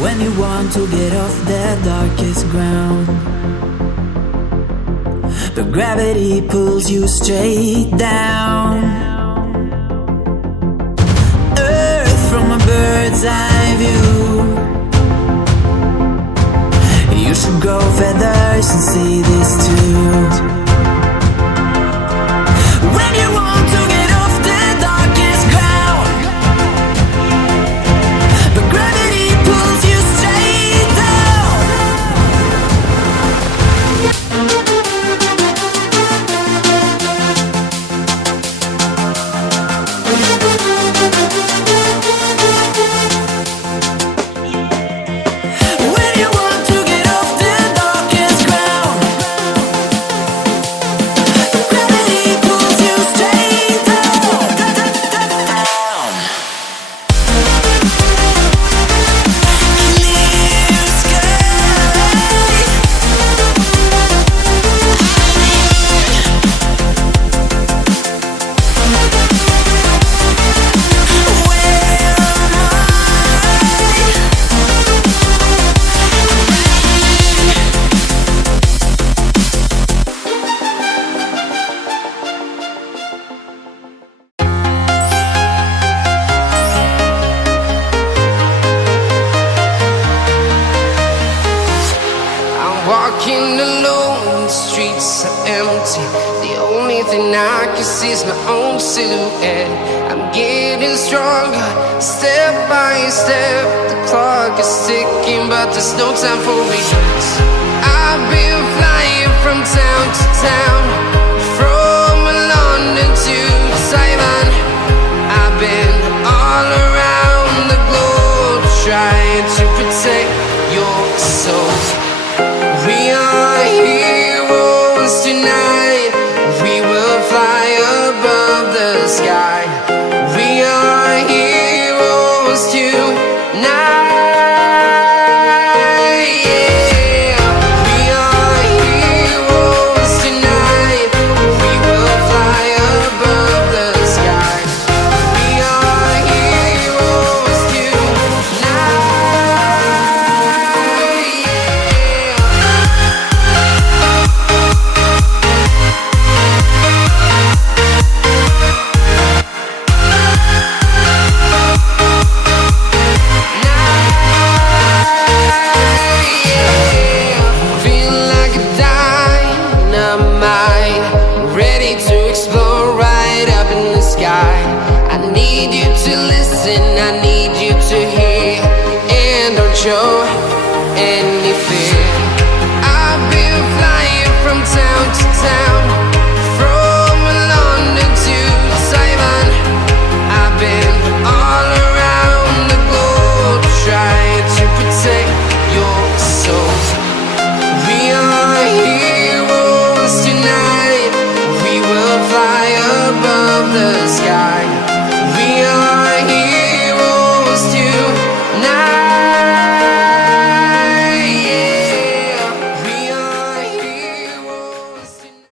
When you want to get off the darkest ground, but gravity pulls you straight down. Earth from a bird's eye view. You should grow feathers and see this too. When you want to get off the darkest ground, but gravity pulls you straight down. When you want to get off the darkest ground, but gravity pulls you straight down. Clear sky. I'm walking alone, the streets are empty. The only thing I can see is my own silhouette. I'm getting stronger, step by step. The clock is ticking, but there's no time for regrets. I've been flying from town to town, from London to Taiwan. I've been all around the globe, trying to protect your soul. We are heroes tonight. We will fly above the sky. We are heroes tonight. Yeah. We are heroes tonight. We will fly above the sky. We are heroes tonight. Feel like a dynamite, ready to explode right up in the sky. I need you to listen, I need you to hear, and don't show any